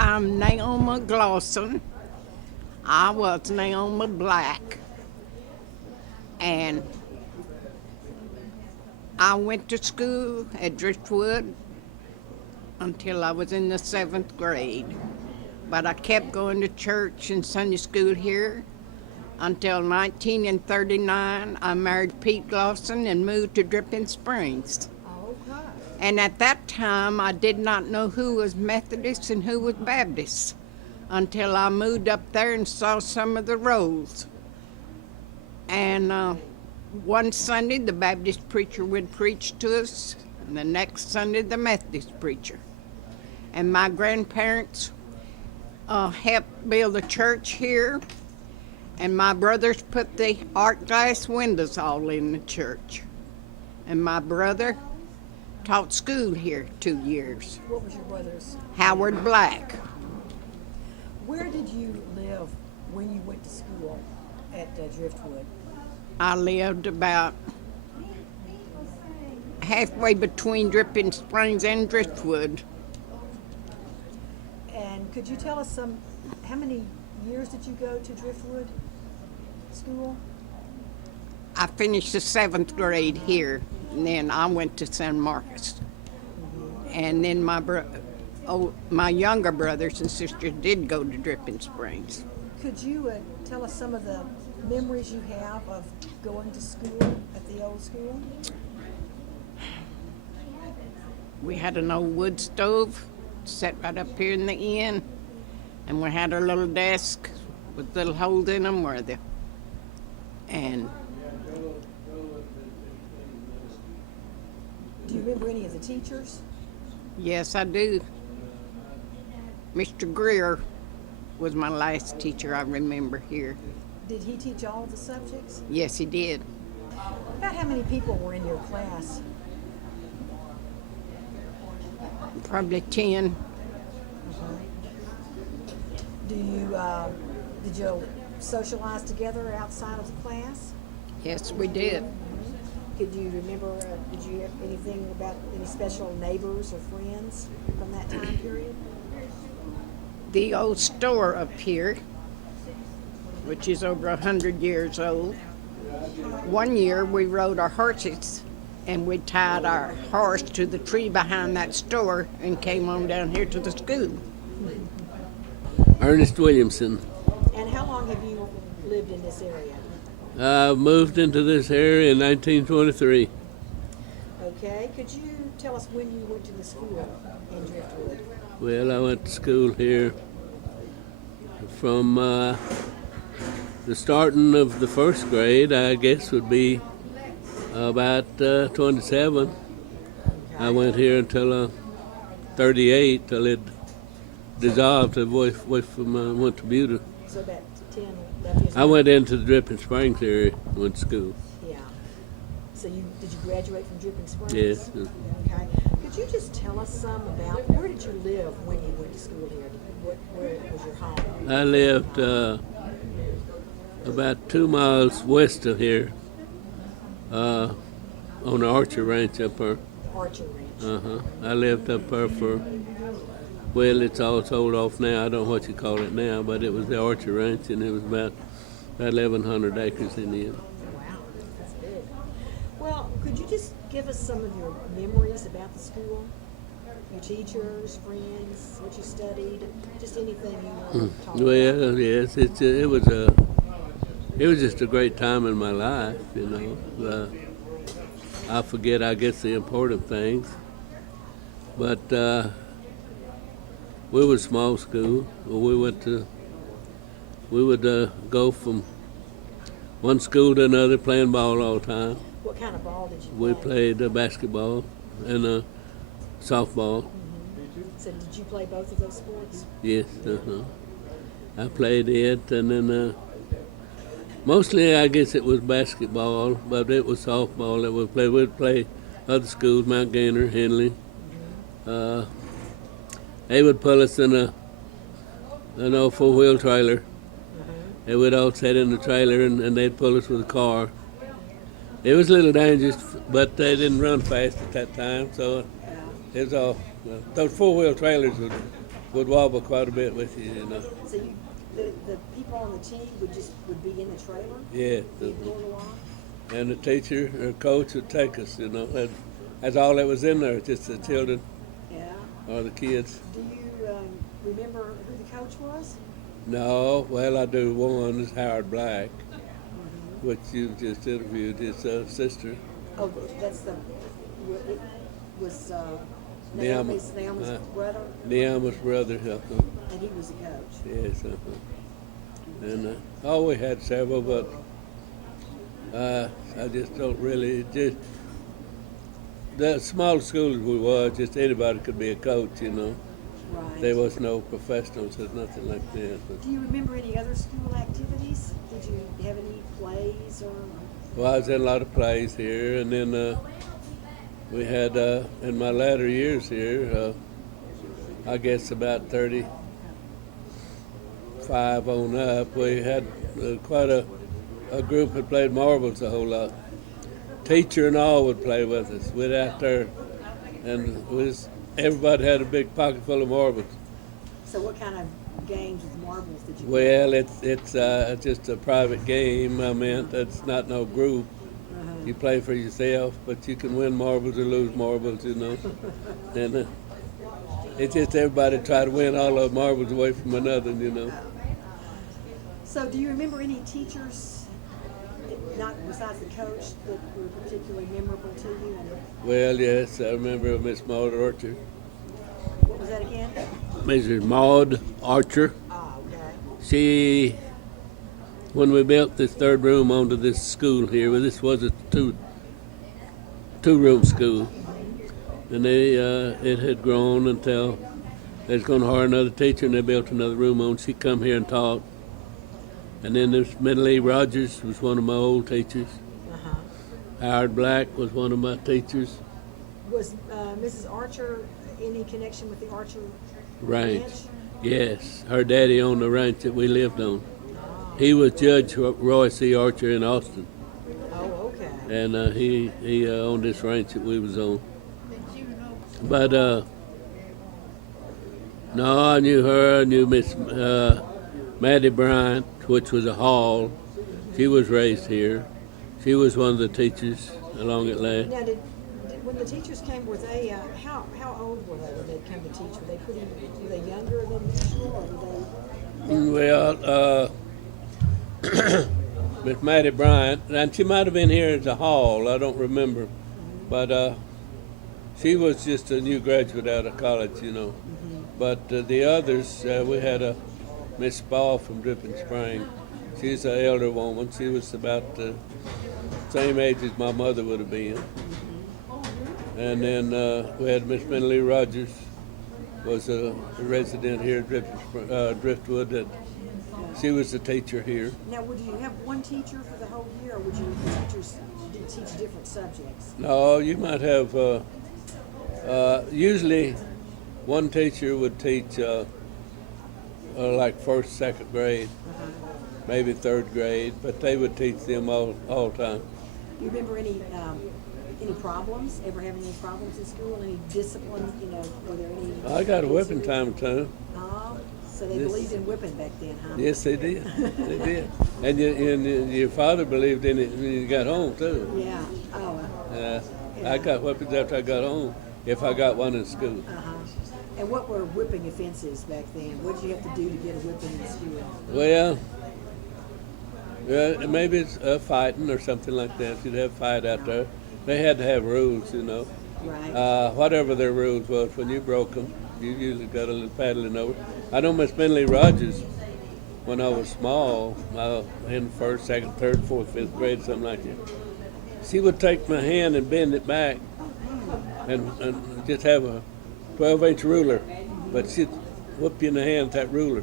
I'm Naoma Glosson. I was Naoma Black. And I went to school at Driftwood until I was in the 7th grade. But I kept going to church and Sunday school here until 1939. I married Pete Glosson and moved to Dripping Springs. Okay. And at that time, I did not know who was Methodist and who was Baptist until I moved up there and saw some of the rolls. And one Sunday, the Baptist preacher would preach to us, and the next Sunday, the Methodist preacher. And my grandparents helped build a church here, and my brothers put the art glass windows all in the church. And my brother taught school here 2 years. What was your brother's? Howard Black. Where did you live when you went to school at Driftwood? I lived about halfway between Dripping Springs and Driftwood. And could you tell us how many years did you go to Driftwood School? I finished the 7th grade here, and then I went to San Marcos. And then my younger brothers and sisters did go to Dripping Springs. Could you tell us some of the memories you have of going to school at the old school? We had an old wood stove set right up here in the end, and we had our little desk with little holes in them and Do you remember any of the teachers? yes, I do. Mr. Greer was my last teacher I remember here. Did he teach all of the subjects? Yes, he did. About how many people were in your class? Probably 10. Did you socialize together outside of the class? Yes, we did. Could you remember, did you have anything about any special neighbors or friends from that time period? The old store up here, which is over 100 years old. One year we rode our horses and we tied our horse to the tree behind that store and came on down here to the school. Ernest Williamson. And how long have you lived in this area? I moved into this area in 1923. Okay, could you tell us when you went to the school in Driftwood? Well, I went to school here from the starting of the first grade, I guess would be about 27. I went here until 38, till it dissolved away from went to Buda. So about 10, 11 years I went into the Dripping Springs area, went to school. Yeah. So did you graduate from Dripping Springs? Yes. Okay. Could you just tell us some about where did you live when you went to school here? Where was your home? I lived about 2 miles west of here, on the Archer Ranch up there. Archer Ranch. I lived up there for, well, it's all sold off now. I don't know what you call it now, but it was the Archer Ranch, and it was about 1,100 acres in the end. Wow, that's big. Well, could you just give us some of your memories about the school? Your teachers, friends, what you studied, just anything you want to talk about. Well, yes, it was just a great time in my life, you know. I forget, I guess, the important things. But we were a small school. We would go from one school to another playing ball all the time. What kind of ball did you We play? played basketball and softball. So did you play both of those sports? Yes, I played it, and then mostly I guess it was basketball, but it was softball that we played. We'd play other schools, Mount Gainer, Henley. They would pull us in an old four-wheel trailer. They would all sit in the trailer, and they'd pull us with a car. It was a little dangerous, but they didn't run fast at that time, so it was all. Those four-wheel trailers would would wobble quite a bit with you, you know. So the people on the team would be in the trailer? Yeah. Be going along? And the teacher or coach would take us, you know. That's all that was in there, just the children Yeah. or the kids. Do you remember who the coach was? No, well, I do. One is Howard Black, which you just interviewed, his sister. Oh, that's it was Naomi's Naomi's brother, Neama's brother. and he was a coach. Yes. And we had several, but I just don't really, just the small schools we was, just anybody could be a coach, you know. Right. There was no professionals, there's nothing like that. But, Do you remember any other school activities? Did you have any plays or? well, I was in a lot of plays here, and then we had, in my latter years here, I guess about 35 on up, we had quite a group that played marbles a whole lot. Teacher and all would play with us. We'd out there, and everybody had a big pocket full of marbles. So what kind of games with marbles did you play? Well, it's just a private game. I mean, it's not no group. You play for yourself, but you can win marbles or lose marbles, you know. And it's just everybody try to win all the marbles away from another, you know. So do you remember any teachers, not besides the coach, that were particularly memorable to you? Well, yes, I remember Miss Maud Archer. What was that again? Mrs. Maud Archer. Oh, okay. She, when we built this third room onto this school here, well, this was a two-room school, and it had grown until they was going to hire another teacher, and they built another room on. She come here and taught, and then there's Lee Rogers was one of my old teachers. Howard Black was one of my teachers. Was Mrs. Archer any connection with the Archer Ranch. ranch? Yes, her daddy owned the ranch that we lived on. He was Judge Roy C. Archer in Austin, Oh, okay. and he owned this ranch that we was on. But no, I knew her. I knew Miss Maddie Bryant, which was a hall. She was raised here. She was one of the teachers along at last. Now, when the teachers came, were they how old were they when they came to teach? Were they younger than usual, or were they? Well, Miss Maddie Bryant, and she might have been here as a hall. I don't remember, but she was just a new graduate out of college, you know. But the others, we had a Miss Ball from Dripping Spring. She's an elder woman. She was about the same age as my mother would have been. And then we had Miss Lee Rogers, was a resident here at Driftwood. That she was the teacher here. Now, would you have one teacher for the whole year, or would you teachers teach different subjects? No, you might have. Usually, one teacher would teach like first, second grade, maybe third grade, but they would teach them all time. Do you remember any problems? Ever having any problems in school? Any discipline? You know, were there any? I got a whipping time too. So they believed in whipping back then, huh? Yes, they did. They did. And your father believed in it when you got home too. Yeah. Oh. I got whippings after I got home, if I got one in school. And what were whipping offenses back then? What did you have to do to get a whipping in school? Well, maybe it's fighting or something like that. You'd have fight out there. They had to have rules, you know. Right. Whatever their rules was, when you broke them, you usually got a little paddling over. I know Miss Lee Rogers, when I was small, in first, second, third, fourth, fifth grade, something like that, she would take my hand and bend it back and just have a 12-inch ruler, but she'd whoop you in the hand with that ruler.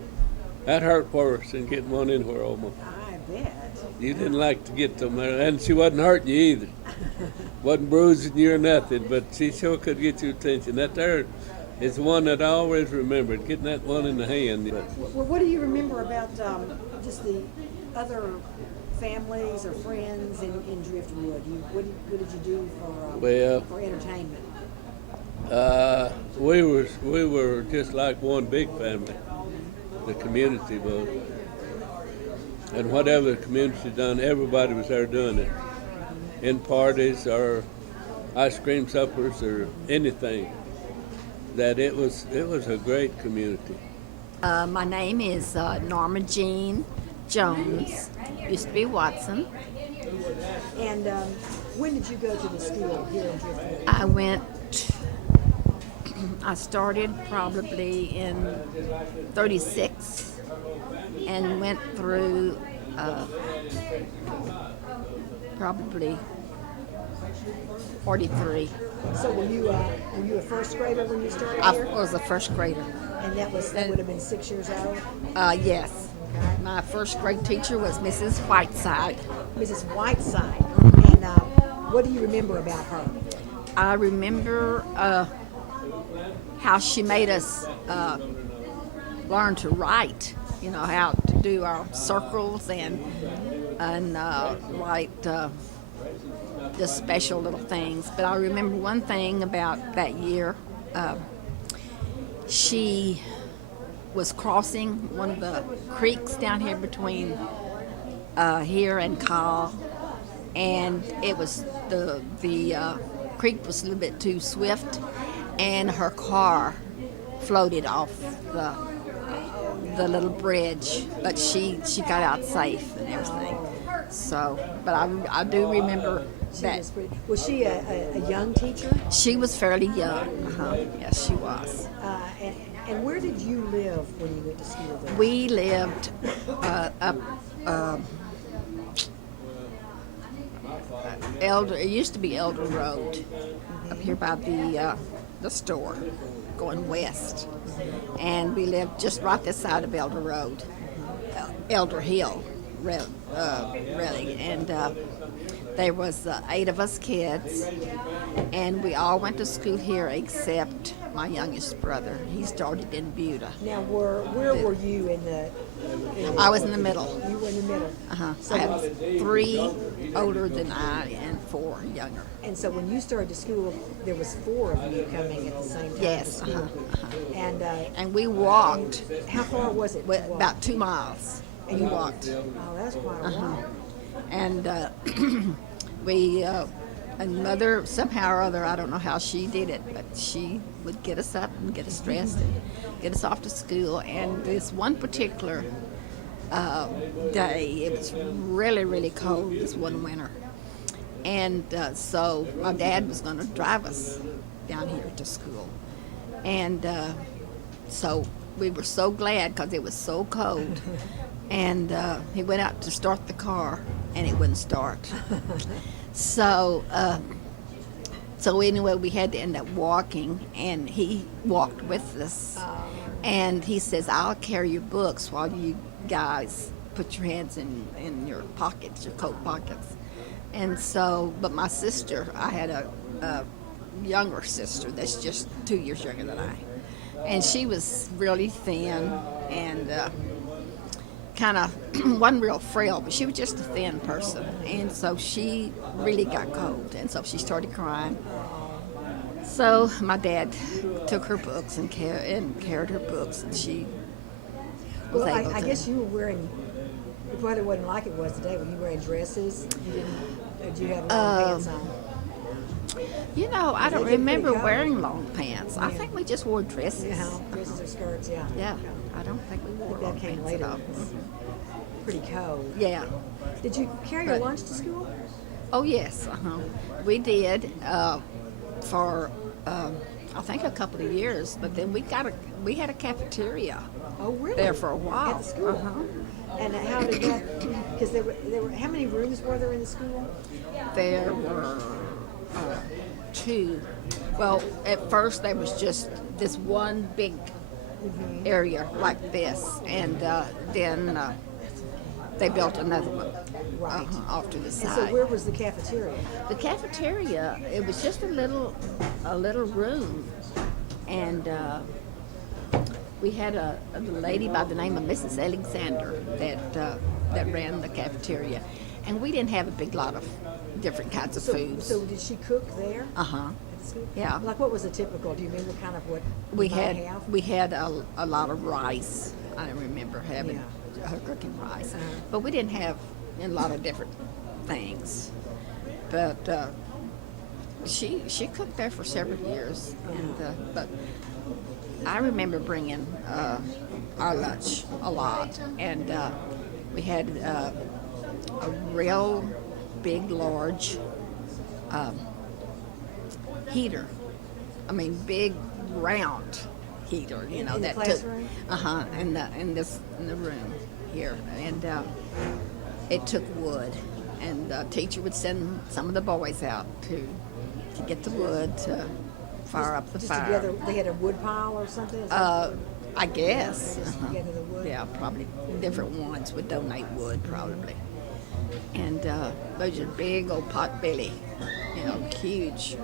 That hurt worse than getting one in her almost. I bet. You didn't like to get them there, and she wasn't hurting you either. Wasn't bruising you or nothing, but she sure could get your attention. That there is the one that I always remembered, getting that one in the hand. Well, what do you remember about just the other families or friends in Driftwood? What did you do for entertainment? We were just like one big family, the community was. And whatever the community done, everybody was there doing it. In parties or ice cream suppers or anything. That it was a great community. My name is Norma Jean Jones. Used to be Watson. And when did you go to the school here in Driftwood? I started probably in 36 and went through probably 43. So were you a first grader when you started I here? was a first grader. And that would have been 6 years old? Yes. My first grade teacher was Mrs. Whiteside. Mrs. Whiteside. And what do you remember about her? I remember how she made us learn to write. You know, how to do our circles and write just special little things. But I remember one thing about that year. She was crossing one of the creeks down here between here and Call, and it was the creek was a little bit too swift, and her car floated off the little bridge, but she got out safe and everything. So, but I do remember that Was she a young teacher? she was fairly young. Yes, she was. And where did you live when you went to school there? We lived up Elder. It used to be Elder Road, up here by the store, going west, and we lived just right this side of Elder Road, Elder Hill, really, and. There was 8 of us kids, and we all went to school here except my youngest brother. He started in Buda. Now, where were you in the? I was in the middle. You were in the middle. I had 3 older than I and 4 younger. And so when you started to school, there was 4 of you coming at the same time. Yes, to school. And we walked How far was it? to walk? about 2 miles. And we walked. Oh, that's quite a while. And and Mother, somehow or other, I don't know how she did it, but she would get us up and get us dressed and get us off to school. And this one particular day, it was really, really cold this one winter. And so my dad was going to drive us down here to school. And so we were so glad because it was so cold. And he went out to start the car, and it wouldn't start. So anyway, we had to end up walking, and he walked with us. And he says, "I'll carry your books while you guys put your hands in your pockets, your coat pockets." And so, but my sister, I had a younger sister that's just 2 years younger than I, and she was really thin and kind of wasn't real frail, but she was just a thin person, and so she really got cold, and so she started crying. So my dad took her books and carried her books, and she was Well, able I to. guess you were wearing. The weather wasn't like it was today. Were you wearing dresses? Did you have long pants on? You know, I don't They get remember pretty cold. wearing long pants. I think we just wore dresses. Dresses or skirts? Yeah. Yeah, I don't think we I wore think long that came pants later. at all. It was pretty cold. Yeah. Did you carry your But- lunch to school? Oh yes, we did for I think a couple of years. But then we had a cafeteria Oh, really? there for a while. At the school. And how did that? Because there were. How many rooms were there in the school? There were 2. Well, at first there was just this one big area like this, and then they built another one Right. off to the And side. so where was the cafeteria? The cafeteria, it was just a little room, and we had a lady by the name of Mrs. Alexander that ran the cafeteria, and we didn't have a big lot of different kinds of foods. So did she cook there? Uh-huh. At the the school? Yeah. Like what was a typical? Do you remember kind of what We you might had have? we had a lot of rice. I remember having cooking rice, but we didn't have a lot of different things. But she cooked there for several years, and but I remember bringing our lunch a lot, and we had a real big, large heater. I mean, big, round heater. You know In the that classroom? took in the room here, and it took wood, and the teacher would send some of the boys out to get the wood to fire up the Just fire. together, they had a wood pile or something? Is that- I guess. Just together the wood? Yeah, probably different ones would donate wood, probably. And those are big old pot belly, you know, huge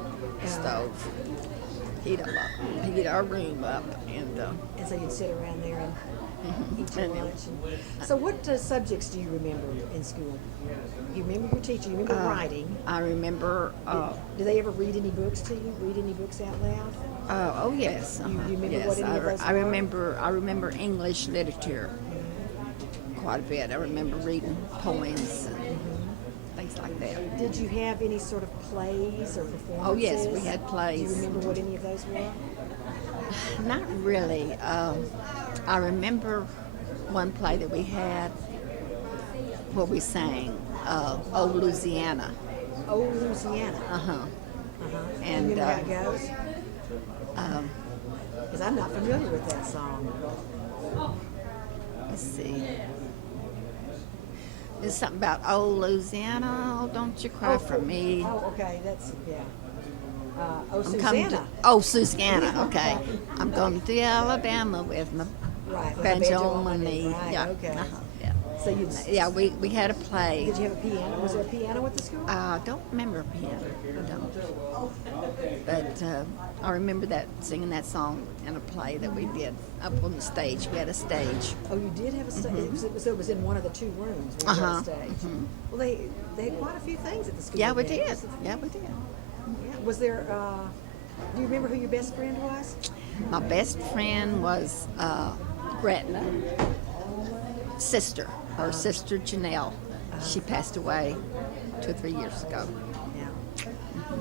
stove. Heat our room up, and And so you'd sit around there and eat your And then- lunch. So what subjects do you remember in school? You remember your teacher, you remember writing. I remember. Do they ever read any books to you? Read any books out loud? Oh yes, You remember yes. what any of those I were? remember English literature quite a bit. I remember reading poems and things like that. Did you have any sort of plays or performances? Oh, yes, we had plays. Do you remember what any of those were? Not really. I remember one play that we had where we sang "Oh Louisiana." Oh, Louisiana. And You remember how it goes? Because I'm not familiar with that song. let's see. There's something about "Oh Louisiana, oh don't you cry for me." Oh, okay, that's, yeah. Oh, I'm coming to, Susanna. oh, Susanna, okay. I'm going to Alabama with my Right, with a banjo banjo on my on it, knee. right, Yeah. okay. Yeah. So you Yeah, we had a play. Did you have a piano? Was there a piano at the school? I don't remember piano. I don't. But I remember that singing that song in a play that we did up on the stage. We had a stage. Oh, you did have a stage. So it was in one of the two rooms where you had a stage. Well, they had quite a few things at the school. Yeah, we then. did. Yeah, we did. Yeah. Was there? Do you remember who your best friend was? My best friend was Gretna, sister. Her sister Janelle. She passed away 2 or 3 years ago. Yeah.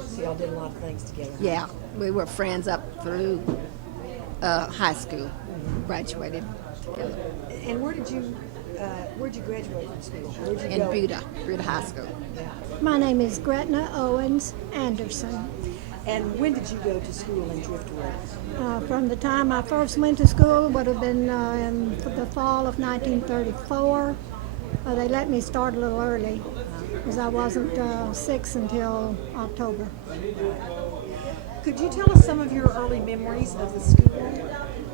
So y'all did a lot of things together. Yeah, we were friends up through high school. Graduated together And where'd you graduate from school? Where'd you in go? Buda High School. Yeah. My name is Gretna Owens Anderson. And when did you go to school in Driftwood? From the time I first went to school would have been in the fall of 1934. They let me start a little early because I wasn't 6 until October. Could you tell us some of your early memories of the school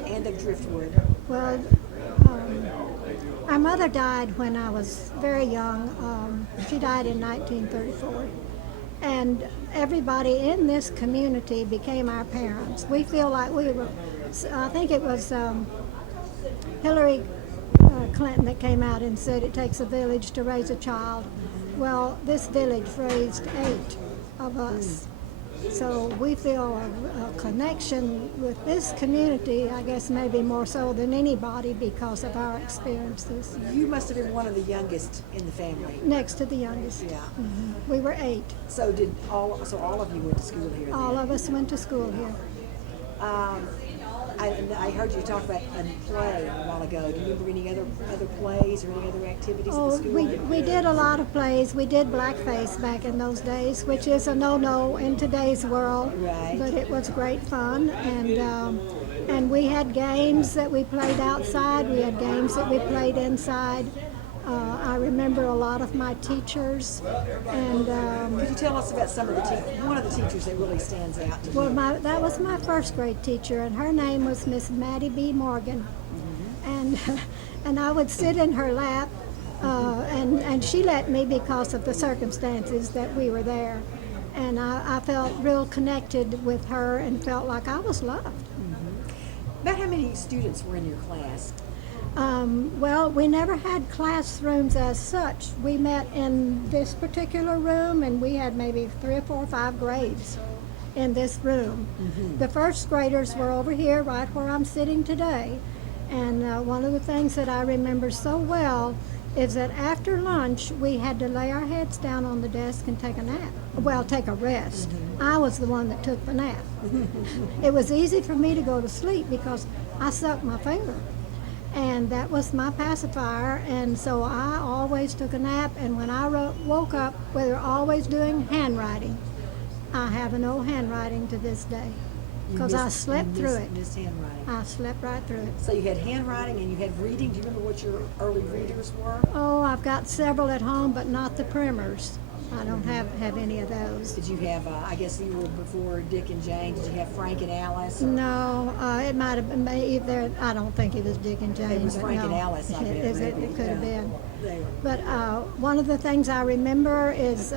and of Driftwood? Well, our mother died when I was very young. She died in 1934. And everybody in this community became our parents. We feel like we were, I think it was Hillary Clinton that came out and said it takes a village to raise a child. Well, this village raised 8 of us. So we feel a connection with this community, I guess maybe more so than anybody because of our experiences. You must have been one of the youngest in the family. Next to the youngest. Yeah. We were 8. So all of you went to school here? All then? of us went to school here. I heard you talk about a play a while ago. Do you remember any other plays or any other activities at the Oh, school? we did a lot of plays. We did blackface back in those days, which is a no-no in today's world. Right. But it was great fun, and we had games that we played outside. We had games that we played inside. I remember a lot of my teachers, and Could you tell us about some of the one of the teachers that really stands out to you? well, that was my first grade teacher, and her name was Miss Maddie B. Morgan, and I would sit in her lap, and she let me because of the circumstances that we were there, and I felt real connected with her and felt like I was loved. About how many students were in your class? Well, we never had classrooms as such. We met in this particular room, and we had maybe 3 or 4 or 5 grades in this room. The first graders were over here, right where I'm sitting today. And one of the things that I remember so well is that after lunch, we had to lay our heads down on the desk and take a nap. Well, take a rest. I was the one that took the nap. It was easy for me to go to sleep because I sucked my finger. And that was my pacifier, and so I always took a nap. And when I woke up, we were always doing handwriting. I have an old handwriting to this day because I slept through it. Missed handwriting. I slept right through it. So you had handwriting and you had reading. Do you remember what your early readers were? Oh, I've got several at home, but not the primers. I don't have any of those. Did you have, I guess you were before Dick and Jane, did you have Frank and Alice? No, it might have been either. I don't think it was Dick and Jane. It was but Frank no. and Alice, I bet, Is it? maybe. It could have Yeah. been. They were. But one of the things I remember is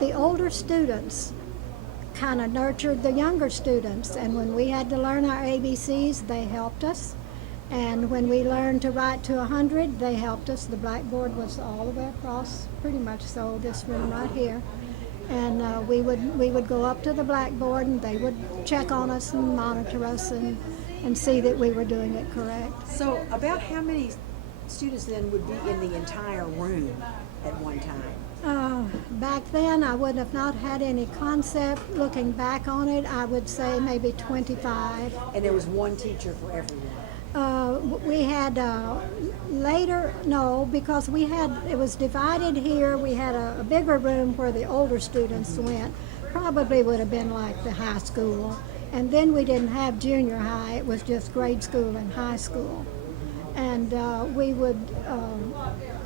the older students kind of nurtured the younger students. And when we had to learn our ABCs, they helped us. And when we learned to write to 100, they helped us. The blackboard was all the way across, pretty much so, this room right here. And we would go up to the blackboard, and they would check on us and monitor us and see that we were doing it correct. So about how many students then would be in the entire room at one time? Back then, I would have not had any concept. Looking back on it, I would say maybe 25. And there was one teacher for everyone. We had later, no, because it was divided here. We had a bigger room where the older students went. Probably would have been like the high school. And then we didn't have junior high. It was just grade school and high school. And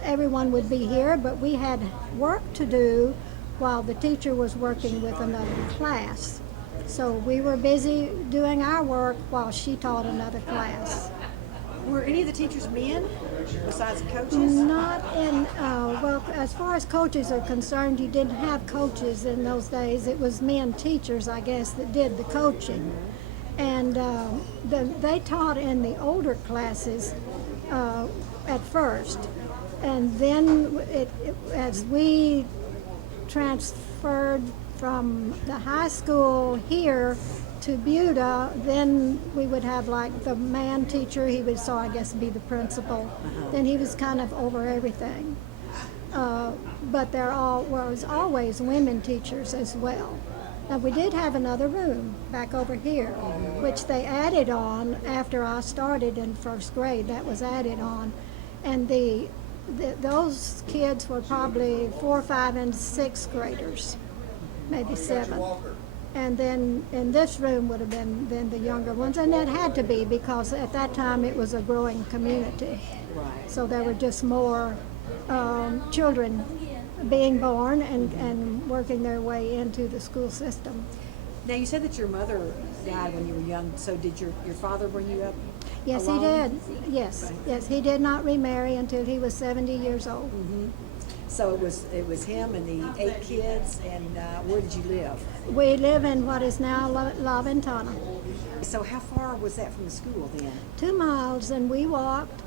everyone would be here, but we had work to do while the teacher was working with another class. So we were busy doing our work while she taught another class. Were any of the teachers men besides coaches? Not in, well, as far as coaches are concerned, you didn't have coaches in those days. It was men teachers, I guess, that did the coaching. And they taught in the older classes at first. And then as we transferred from the high school here to Buda, then we would have like the man teacher. He would, so I guess, be the principal. Then he was kind of over everything. But there was always women teachers as well. Now we did have another room back over here, which they added on after I started in first grade. That was added on, and those kids were probably 4, 5, and 6th graders, maybe 7. And then in this room would have been the younger ones, and that had to be because at that time it was a growing community. Right. So there were just more children being born and working their way into the school system. Now you said that your mother died when you were young, so did your father bring you up? Yes, alone? he did. Yes, he did not remarry until he was 70 years old. So it was him and the 8 kids, and where did you live? We live in what is now La Ventana. So how far was that from the school then? 2 miles, and we walked.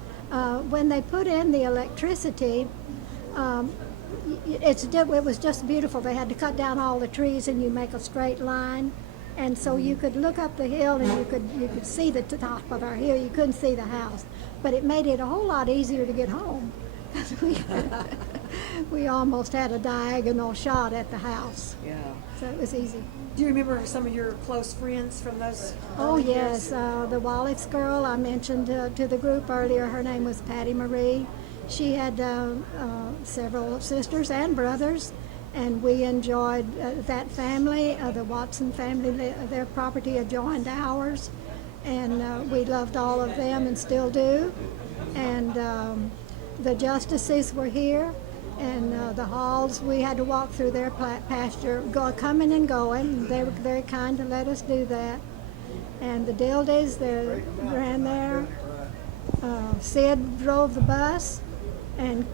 When they put in the electricity, it was just beautiful. They had to cut down all the trees, and you make a straight line, and so you could look up the hill, and you could see the top of our hill. You couldn't see the house, but it made it a whole lot easier to get home. We almost had a diagonal shot at the house, Yeah. so it was easy. Do you remember some of your close friends from those? Oh early yes, years? the Wallace girl I mentioned to the group earlier. Her name was Patty Marie. She had several sisters and brothers, and we enjoyed that family. The Watson family, their property adjoined ours, and we loved all of them and still do. And the Justices were here, and the Halls, we had to walk through their pasture, coming and going. They were very kind to let us do that. And the Dildays, they ran there. Sid drove the bus, and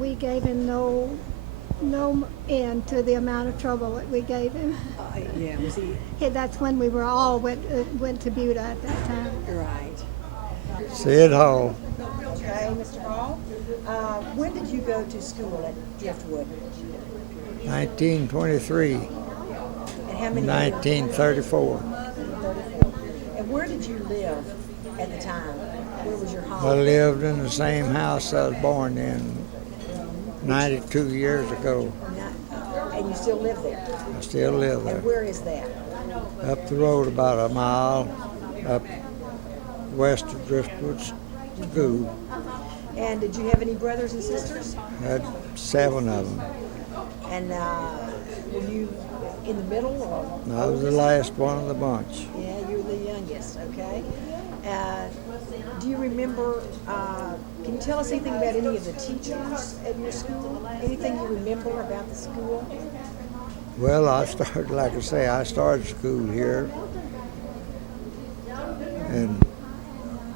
we gave him no end to the amount of trouble that we gave him. Yeah, was he? That's when we were all went to Buda at that time. Right. Sid Hall, Okay, Mr. Hall. When did you go to school at Driftwood? 1923. And how many? 1934. 1934. And where did you live at the time? Where was your home? I lived in the same house I was born in 92 years ago. And you still live there? I still live there. And where is that? Up the road about a mile, up west of Driftwood School. And did you have any brothers and sisters? I had 7 of them. And were you in the middle or? I was the last one of the bunch. Yeah, you were the youngest, okay. Do you remember, can you tell us anything about any of the teachers at your school? Anything you remember about the school? Well, I started, like I say, I started school here and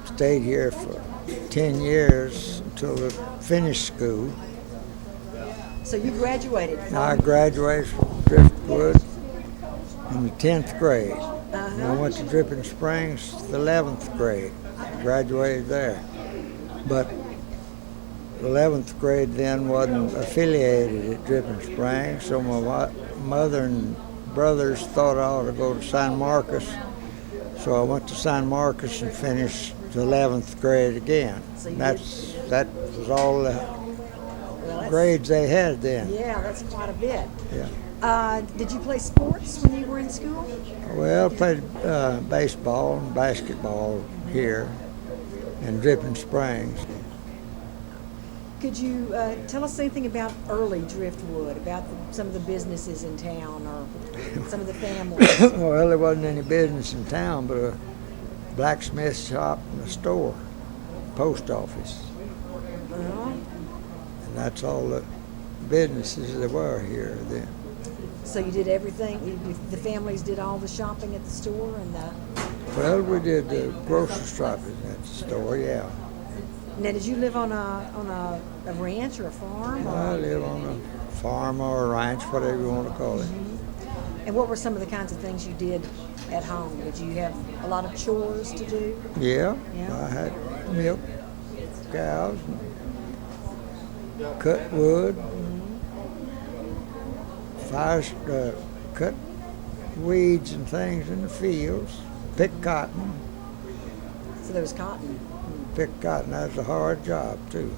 stayed here for 10 years until I finished school. So you graduated from? I graduated from Driftwood in the 10th grade. And I went to Dripping Springs the 11th grade. Graduated there. But the 11th grade then wasn't affiliated at Dripping Springs, so my mother and brothers thought I ought to go to San Marcos. So I went to San Marcos and finished the 11th grade again. So you That was all the grades they had then. Yeah, that's quite a bit. Yeah. Did you play sports when you were in school? Well, I played baseball and basketball here in Dripping Springs. Could you tell us anything about early Driftwood, about some of the businesses in town or some of the families? Well, there wasn't any business in town but a blacksmith shop and a store, post office. Uh-huh. And that's all the businesses there were here then. So you did everything? The families did all the shopping at the store and the... Well, we did the grocery shopping at the store, yeah. Now, did you live on a ranch or a farm? Or? I live on a farm or a ranch, whatever you want to call it. And what were some of the kinds of things you did at home? Did you have a lot of chores to do? Yeah, Yeah. I had milk cows, and cut wood, cut weeds and things in the fields, pick cotton. So there was cotton. Pick cotton, that's a hard job too.